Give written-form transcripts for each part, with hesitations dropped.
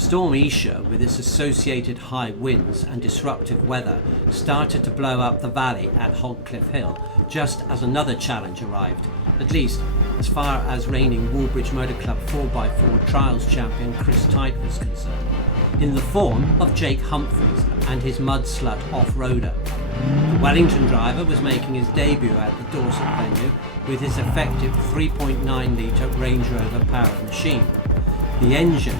Storm Isha, with its associated high winds and disruptive weather, started to blow up the valley at Hogcliff Hill just as another challenge arrived, at least as far as reigning Woolbridge Motor Club 4x4 Trials champion Chris Tite was concerned, in the form of Jake Humphries and his mud slut off-roader. The Wellington driver was making his debut at the Dorset venue with his effective 3.9 litre Range Rover powered machine, the engine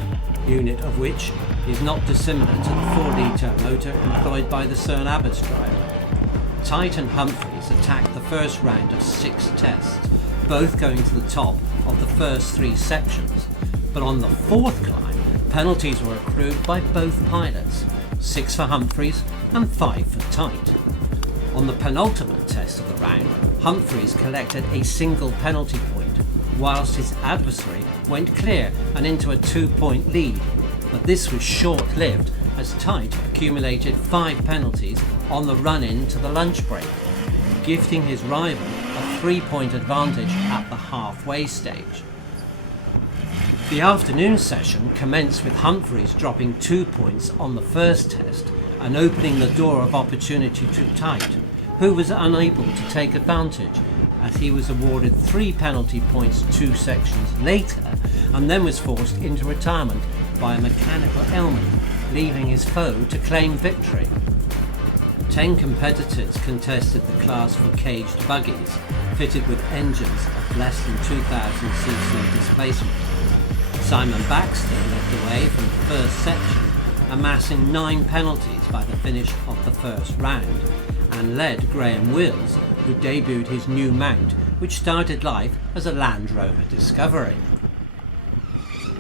unit of which is not dissimilar to the 4 litre motor employed by the Cern Abbott's driver. Tite and Humphries attacked the first round of 6 tests, both going to the top of the first 3 sections, but on the 4th climb, penalties were accrued by both pilots, 6 for Humphries and 5 for Tite. On the penultimate test of the round, Humphries collected a single penalty point, whilst his adversary went clear and into a 2-point lead, but this was short-lived as Tite accumulated 5 penalties on the run-in to the lunch break, gifting his rival a 3-point advantage at the halfway stage. The afternoon session commenced with Humphries dropping 2 points on the first test and opening the door of opportunity to Tite, who was unable to take advantage as he was awarded 3 penalty points 2 sections later and then was forced into retirement by a mechanical ailment, leaving his foe to claim victory. 10 competitors contested the class for caged buggies, fitted with engines of less than 2,000cc displacement. Simon Baxter led the way from the first section, amassing 9 penalties by the finish of the first round, and led Graham Wills, who debuted his new mount, which started life as a Land Rover Discovery.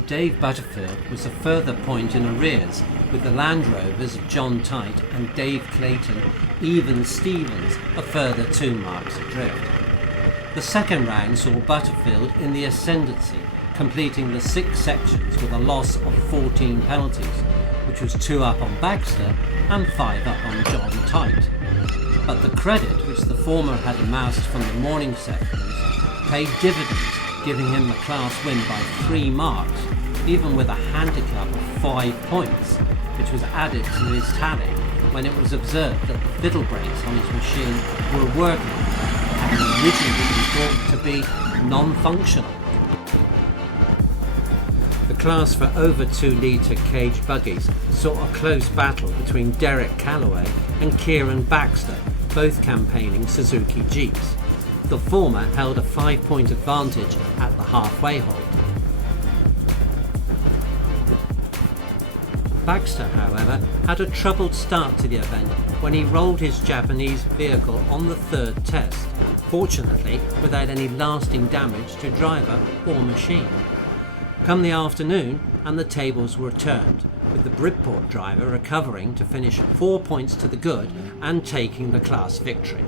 Dave Butterfield was a further point in arrears, with the Land Rovers of John Tite and Dave Clayton, even Stevens, a further 2 marks adrift. The second round saw Butterfield in the ascendancy, completing the 6 sections with a loss of 14 penalties, which was 2 up on Baxter and 5 up on John Tite. But the credit which the former had amassed from the morning sections paid dividends, giving him the class win by 3 marks, even with a handicap of 5 points, which was added to his tally when it was observed that the fiddle brakes on his machine were working, having originally been thought to be non-functional. The class for over 2 litre caged buggies saw a close battle between Derek Calloway and Kieran Baxter, both campaigning Suzuki Jeeps. The former held a 5-point advantage at the halfway hold. Baxter, however, had a troubled start to the event when he rolled his Japanese vehicle on the 3rd test, fortunately without any lasting damage to driver or machine. Come the afternoon, and the tables were turned, with the Bridport driver recovering to finish 4 points to the good and taking the class victory.